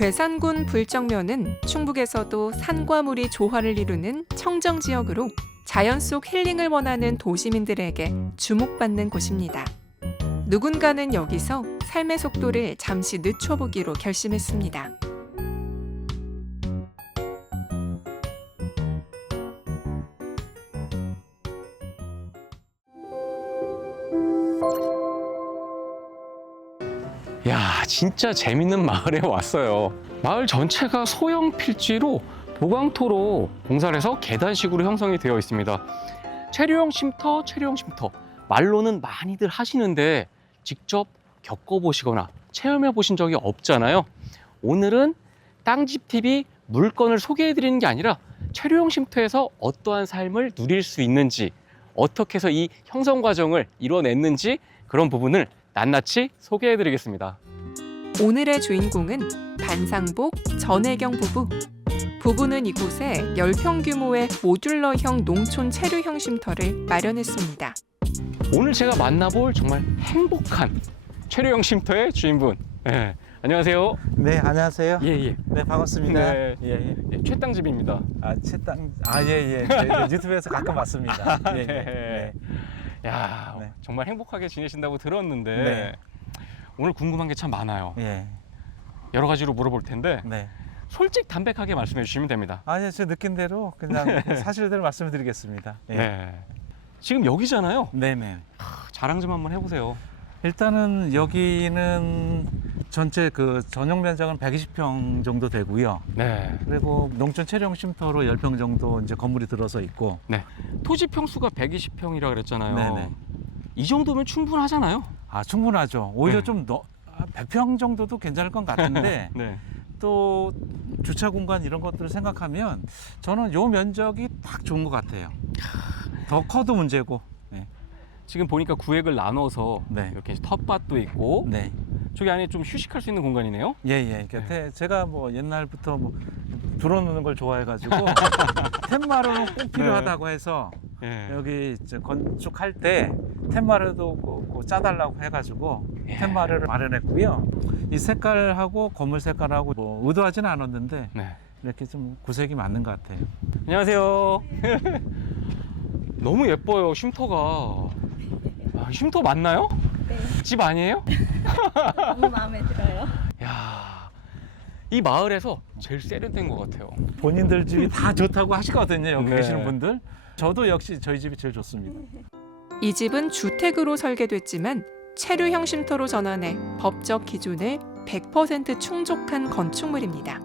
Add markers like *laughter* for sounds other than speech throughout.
괴산군 불정면은 충북에서도 산과 물이 조화를 이루는 청정 지역으로 자연 속 힐링을 원하는 도시민들에게 주목받는 곳입니다. 누군가는 여기서 삶의 속도를 잠시 늦춰보기로 결심했습니다. 야, 진짜 재밌는 마을에 *laughs* 왔어요. 마을 전체가 소형 필지로 보강토로 공사를 해서 계단식으로 형성이 되어 있습니다. 체류형 쉼터, 체류형 쉼터. 말로는 많이들 하시는데 직접 겪어보시거나 체험해 보신 적이 없잖아요. 오늘은 땅집 TV 물건을 소개해 드리는 게 아니라 체류형 쉼터에서 어떠한 삶을 누릴 수 있는지 어떻게 해서 이 형성 과정을 이뤄냈는지 그런 부분을 낱낱이 소개해 드리겠습니다. 오늘의 주인공은 반상복 전혜경 부부. 부부는 이곳에 10평 규모의 모듈러형 농촌 체류형 쉼터를 마련했습니다. 오늘 제가 만나볼 정말 행복한 체류형 쉼터의 주인분. 예, 안녕하세요. 네, 안녕하세요. 예, 예. 네, 반갑습니다. 네. 예, 예. 예, 최땅집입니다. 아, 채땅. 아, 예, 예. 저희 유튜브에서 가끔 봤습니다. *laughs* 예, 예. 네. 야, 네. 정말 행복하게 지내신다고 들었는데 네. 오늘 궁금한 게 참 많아요. 예. 여러 가지로 물어볼 텐데 네. 솔직 담백하게 말씀해 주시면 됩니다. 아, 예, 제 느낀 대로 그냥 *laughs* 사실대로 말씀을 드리겠습니다. 예. 네. 지금 여기잖아요. 네, 네. 자랑 좀 한번 해보세요. 일단은 여기는 전체 그 전용 면적은 120평 정도 되고요. 네. 그리고 농촌 체령 쉼터로 10평 정도 이제 건물이 들어서 있고. 토지 평수가 120평이라 그랬잖아요. 네네. 이 정도면 충분하잖아요. 아, 충분하죠. 오히려 네. 좀 더, 아, 100평 정도도 괜찮을 것 같은데 *laughs* 네. 또 주차 공간 이런 것들을 생각하면 저는 요 면적이 딱 좋은 것 같아요. 더 커도 문제고. 네. 지금 보니까 구획을 나눠서 네. 이렇게 텃밭도 있고 네. 저기 안에 좀 휴식할 수 있는 공간이네요. 예, 예. 그러니까 태- 제가 뭐 옛날부터 뭐 들어놓는 걸 좋아해가지고 *laughs* 텐마루는 꼭 필요하다고 해서 예. 여기 이제 건축할 때 텐마루도 그- 그 짜달라고 해가지고 예. 텐마루를 마련했고요. 이 색깔하고 건물 색깔하고 뭐 의도하지는 않았는데 네. 이렇게 좀 구색이 맞는 것 같아요. 안녕하세요. *laughs* 너무 예뻐요 쉼터가. 아, 쉼터 맞나요? 네, 집 아니에요? *laughs* 너무 마음에 들어요. *laughs* 야, 이 마을에서 제일 세련된 것 같아요. 본인들 집이 다 좋다고 하시거든요. 여기 네. 계시는 분들. 저도 역시 저희 집이 제일 좋습니다. 이 집은 주택으로 설계됐지만 체류형 쉼터로 전환해 법적 기준을 100% 충족한 건축물입니다.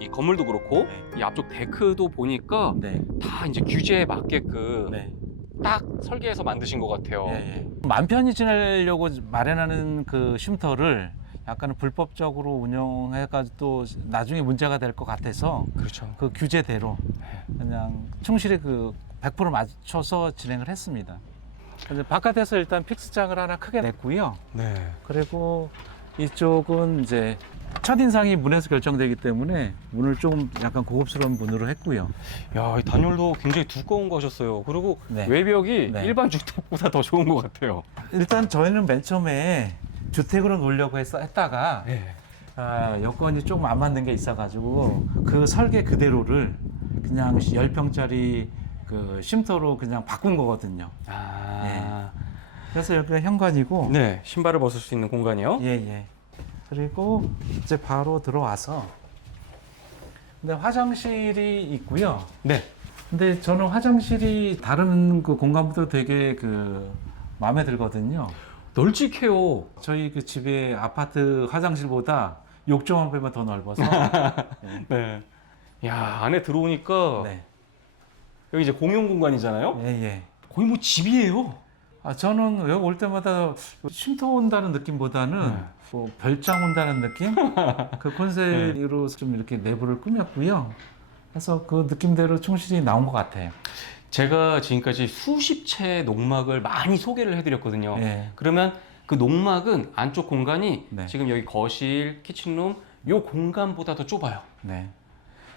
이 건물도 그렇고 이 앞쪽 데크도 보니까 네. 다 이제 규제에 맞게끔 네. 딱 설계해서 만드신 것 같아요. 예, 예. 맘 편히 지내려고 마련하는 그 쉼터를 약간 불법적으로 운영해가지고 또 나중에 문제가 될 것 같아서 그렇죠. 그 규제대로 그냥 충실히 그 100% 맞춰서 진행을 했습니다. 바깥에서 일단 픽스장을 하나 크게 냈고요. 네. 그리고 이쪽은 이제 첫인상이 문에서 결정되기 때문에 문을 좀 약간 고급스러운 문으로 했고요. 야, 이 단열도 굉장히 두꺼운 거 하셨어요. 그리고 네. 외벽이 네. 일반 주택보다 더 좋은 것 같아요. 일단 저희는 맨 처음에 주택으로 놓으려고 했, 했다가 네. 아, 여건이 조금 안 맞는 게 있어가지고 그 설계 그대로를 그냥 10평짜리 그 쉼터로 그냥 바꾼 거거든요. 아, 그래서 여기가 현관이고 네. 신발을 벗을 수 있는 공간이요. 예, 예. 그리고 이제 바로 들어와서 근데 화장실이 있고요. 네. 근데 저는 화장실이 다른 그 공간보다 되게 그 마음에 들거든요. 널찍해요. 저희 그 집의 아파트 화장실보다 욕조만 빼면 더 넓어서. 예. *laughs* 네. 야, 안에 들어오니까 네. 여기 이제 공용 공간이잖아요. 예, 예. 거의 뭐 집이에요. 아, 저는 여기 올 때마다 쉼터 온다는 느낌보다는 네. 뭐 별장 온다는 느낌? *laughs* 그 컨셉으로 좀 이렇게 내부를 꾸몄고요. 그래서 그 느낌대로 충실히 나온 것 같아요. 제가 지금까지 수십 채의 농막을 많이 소개를 해드렸거든요. 예. 그러면 그 농막은 안쪽 공간이 네. 지금 여기 거실, 키친룸 요 공간보다 더 좁아요. 네.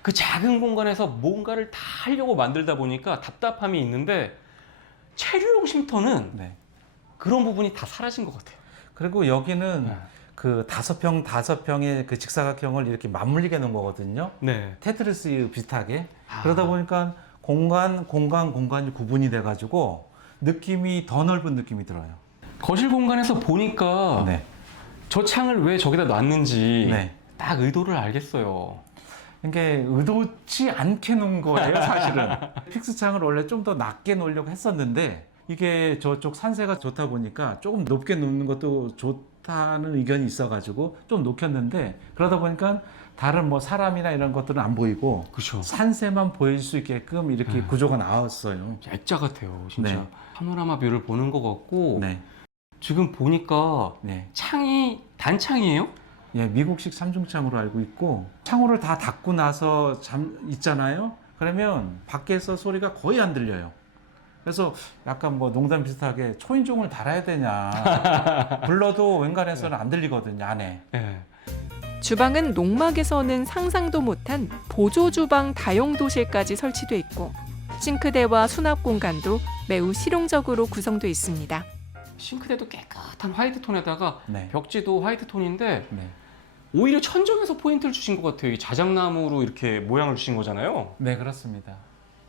그 작은 공간에서 뭔가를 다 하려고 만들다 보니까 답답함이 있는데 체류용 쉼터는 네. 그런 부분이 다 사라진 것 같아요. 그리고 여기는 네. 그 다섯 평 다섯 평의 그 직사각형을 이렇게 맞물리게 놓은 거거든요. 네. 테트리스 비슷하게 아. 그러다 보니까 공간 공간 공간이 구분이 돼 가지고 느낌이 더 넓은 느낌이 들어요. 거실 공간에서 보니까 네. 저 창을 왜 저기다 놨는지 네. 딱 의도를 알겠어요. 이게 의도치 않게 놓은 거예요, 사실은. *laughs* 픽스 창을 원래 좀 더 낮게 놓으려고 했었는데 이게 저쪽 산세가 좋다 보니까 조금 높게 놓는 것도 좋다는 의견이 있어가지고 좀 높였는데 그러다 보니까 다른 뭐 사람이나 이런 것들은 안 보이고 그렇죠. 산세만 보일 수 있게끔 이렇게 네. 구조가 나왔어요. 액자 같아요, 진짜. 네. 파노라마 뷰를 보는 것 같고 네, 지금 보니까 네. 창이 단창이에요? 예, 미국식 삼중창으로 알고 있고 창호를 다 닫고 나서 잠 있잖아요. 그러면 밖에서 소리가 거의 안 들려요. 그래서 약간 뭐 농담 비슷하게 초인종을 달아야 되냐. *laughs* 불러도 웬간해서는 안 들리거든요, 안에. 네. 주방은 농막에서는 상상도 못한 보조 주방 다용 도실까지 설치돼 있고 싱크대와 수납 공간도 매우 실용적으로 구성돼 있습니다. 싱크대도 깨끗한 화이트 톤에다가 네. 벽지도 화이트 톤인데 네. 오히려 천정에서 포인트를 주신 것 같아요. 이 자작나무로 이렇게 모양을 주신 거잖아요. 네, 그렇습니다.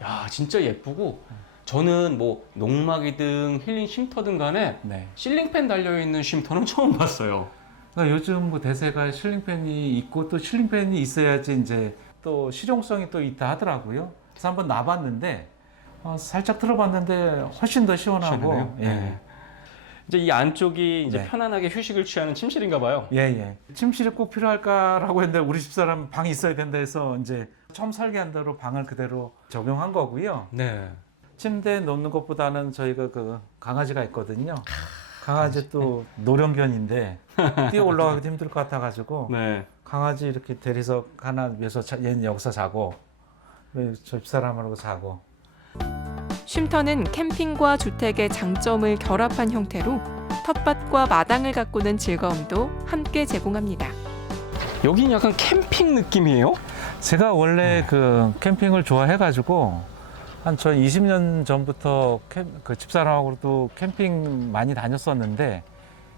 야, 진짜 예쁘고 저는 뭐 농막이든 힐링 쉼터든 간에 네. 실링팬 달려 있는 쉼터는 *laughs* 처음 봤어요. 그러니까 요즘 뭐 대세가 실링팬이 있고 또 실링팬이 있어야지 이제 또 실용성이 또 있다 하더라고요. 그래서 한번 놔봤는데 어, 살짝 틀어봤는데 훨씬 더 시원하고 시원하네요. 예. 네. 이제 이 안쪽이 이제 네. 편안하게 휴식을 취하는 침실인가 봐요. 예, 예. 침실이 꼭 필요할까라고 했는데 우리 집사람 방이 있어야 된다 해서 이제 처음 설계한 대로 방을 그대로 적용한 거고요. 네. 침대에 놓는 것보다는 저희가 그 강아지가 있거든요. 강아지 또 노령견인데 *laughs* 뛰어 올라가기도 힘들 것 같아가지고 네. 강아지 이렇게 대리석 하나 위에서 자, 얘는 여기서 자고 그리고 저 집 사람하고 자고 쉼터는 캠핑과 주택의 장점을 결합한 형태로 텃밭과 마당을 가꾸는 즐거움도 함께 제공합니다. 여긴 약간 캠핑 느낌이에요? 제가 원래 그 캠핑을 좋아해가지고 한저 20년 전부터 캠, 그 집사람하고도 캠핑 많이 다녔었는데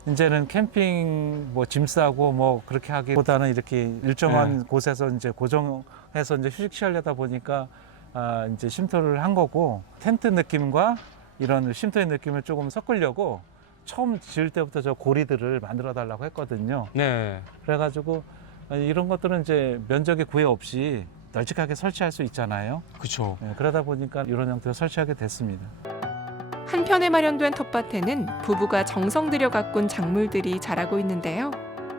이제는 캠핑 뭐 짐 싸고 뭐 그렇게 하기보다는 이렇게 일정한 곳에서 이제 고정해서 이제 휴식 취하려다 보니까 아 이제 쉼터를 한 거고 텐트 느낌과 이런 쉼터의 느낌을 조금 섞으려고 처음 지을 때부터 저 고리들을 만들어 달라고 했거든요. 네. 그래가지고 이런 것들은 이제 면적에 구애 없이 널찍하게 설치할 수 있잖아요. 그쵸. 예, 그러다 보니까 이런 형태로 설치하게 됐습니다. 한편에 마련된 텃밭에는 부부가 정성 들여 가꾼 작물들이 자라고 있는데요.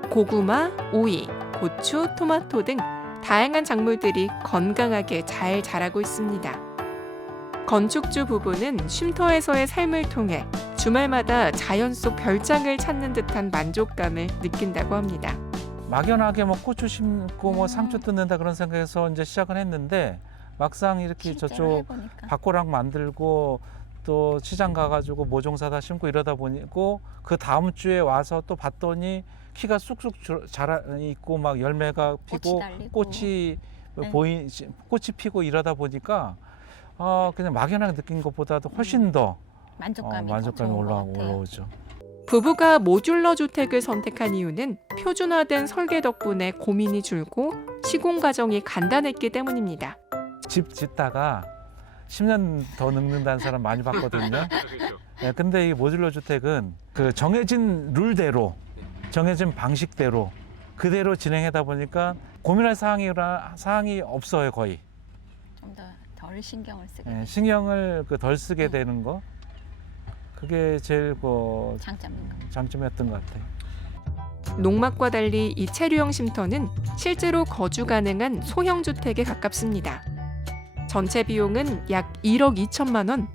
고구마, 오이, 고추, 토마토 등 다양한 작물들이 건강하게 잘 자라고 있습니다. 건축주 부부는 쉼터에서의 삶을 통해 주말마다 자연 속 별장을 찾는 듯한 만족감을 느낀다고 합니다. 막연하게 뭐 고추 심고 뭐 상추 뜯는다 그런 생각에서 이제 시작을 했는데 막상 이렇게 저쪽 해보니까 밭고랑 만들고 또 시장 가가지고 모종 사다 심고 이러다 보니고 그 다음 주에 와서 또 봤더니 키가 쑥쑥 줄- 자라 있고 막 열매가 피고 꽃이. 꽃이 네. 보이 꽃이 피고 이러다 보니까 아 그냥 막연하게 느낀 것보다도 훨씬 더 어, 만족감이 더 만족감이 올라. 올라오죠. 부부가 모듈러 주택을 선택한 이유는 표준화된 설계 덕분에 고민이 줄고 시공 과정이 간단했기 때문입니다. 집 짓다가 10년 더 늙는다는 사람 많이 봤거든요. *laughs* 예, 근데 이 모듈러 주택은 그 정해진 룰대로 정해진 방식대로 그대로 진행하다 보니까 고민할 사항이라 사항이 없어요 거의 좀 더 덜 신경을 쓰게 예, 돼요. 신경을 그 덜 쓰게 되는 거 그게 제일 그 장점인 것 같아요. 장점이었던 것 같아요. 농막과 달리 이 체류형 쉼터는 실제로 거주 가능한 소형 주택에 가깝습니다. 전체 비용은 약 1억 2천만 원.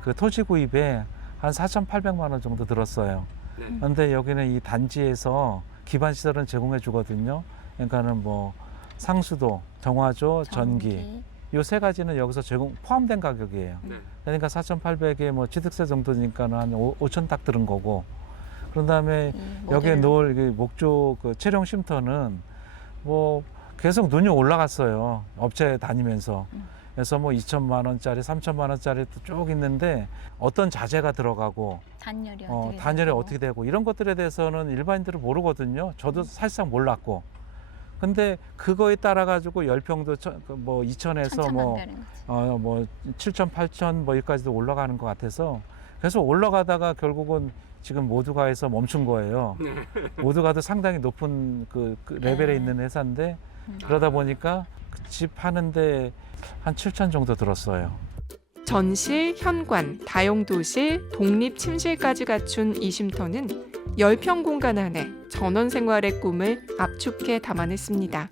그 토지 구입에 한 4,800만 원 정도 들었어요. 네. 그런데 여기는 이 단지에서 기반 시설은 제공해 주거든요. 그러니까는 뭐 상수도, 정화조, 전기 이세 가지는 여기서 제공 포함된 가격이에요. 네. 그러니까 4,800에 뭐 취득세 정도니까는 한 5천 딱 들은 거고. 그런 다음에 이 여기에. 놓을 그 목조 그 체령 쉼터는 뭐 계속 눈이 올라갔어요. 업체 다니면서. 음. 그래서 뭐 2천만 원짜리, 3천만 원짜리도 쭉 있는데 어떤 자재가 들어가고 단열이 어, 어떻게 단열이 되고. 어떻게 되고 이런 것들에 대해서는 일반인들은 모르거든요. 저도 사실상 몰랐고. 근데 그거에 따라 가지고 열평도 천- 그뭐 2천에서 뭐. 어, 뭐 7천, 8천 뭐 여기까지도 올라가는 것 같아서 그래서 올라가다가 결국은 지금 모두가에서 멈춘 거예요. *laughs* 모두가도 상당히 높은 그, 그 레벨에 네. 있는 회사인데 음. 그러다 보니까 그 집 하는데 한 7천 정도 들었어요. 전실, 현관, 다용도실, 독립 침실까지 갖춘 이 쉼터는 10평 공간 안에 전원 생활의 꿈을 압축해 담아냈습니다.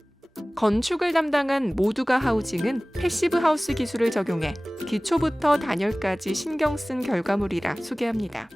건축을 담당한 모두가 하우징은 패시브 하우스 기술을 적용해 기초부터 단열까지 신경 쓴 결과물이라 소개합니다.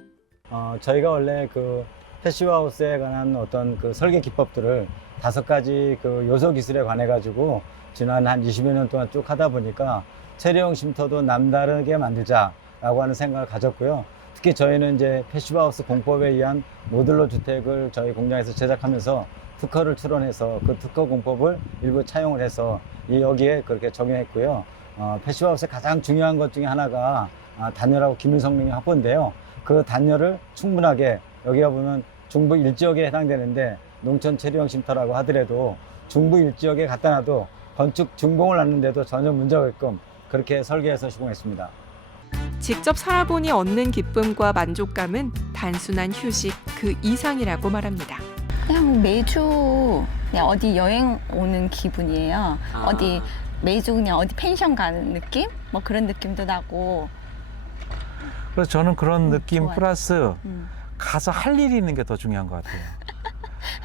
어, 저희가 원래 그 패시브 하우스에 관한 어떤 그 설계 기법들을 다섯 가지 그 요소 기술에 관해 가지고 지난 한 20여 년 동안 쭉 하다 보니까 체리형 쉼터도 남다르게 만들자라고 하는 생각을 가졌고요. 특히 저희는 이제 패시브 하우스 공법에 의한 모듈러 주택을 저희 공장에서 제작하면서 특허를 출원해서 그 특허 공법을 일부 차용을 해서 이 여기에 그렇게 적용했고요. 어, 패시브 하우스의 가장 중요한 것 중에 하나가 아, 단열하고 기밀 성능의 확보인데요. 그 단열을 충분하게 여기가 보면 중부 일지역에 해당되는데 농촌 체류형 쉼터라고 하더라도 중부 일지역에 갖다 놔도 건축 준공을 놨는데도 전혀 문제가 없게끔 그렇게 설계해서 시공했습니다. 직접 살아보니 얻는 기쁨과 만족감은 단순한 휴식 그 이상이라고 말합니다. 그냥 매주 그냥 어디 여행 오는 기분이에요. 아. 어디 매주 그냥 어디 펜션 가는 느낌? 뭐 그런 느낌도 나고. 그래서 저는 그런 음, 느낌 좋아요. 플러스 음. 가서 할 일이 있는 게 더 중요한 것 같아요.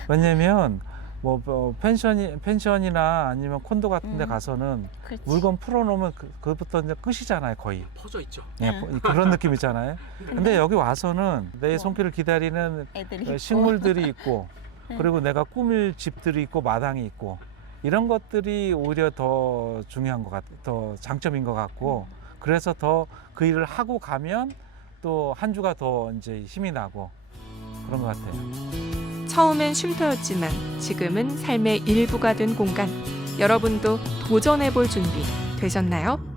왜냐면 뭐, 뭐 펜션이 펜션이나 아니면 콘도 같은 데 음. 가서는 그렇지. 물건 풀어 놓으면 그, 그부터 이제 끝이잖아요 거의 퍼져 있죠. 예, 응. 뭐 그런 느낌이잖아요 근데 여기 와서는 내 뭐. 손길을 기다리는 애들이 어, 있고. 식물들이 있고 응. *laughs* 그리고 내가 꾸밀 집들이 있고 마당이 있고 이런 것들이 오히려 더 중요한 것 같, 더 장점인 것 같고 그래서 더 그 일을 하고 가면 또 한 주가 더 이제 힘이 나고 그런 것 같아요. 처음엔 쉼터였지만 지금은 삶의 일부가 된 공간. 여러분도 도전해 볼 준비 되셨나요?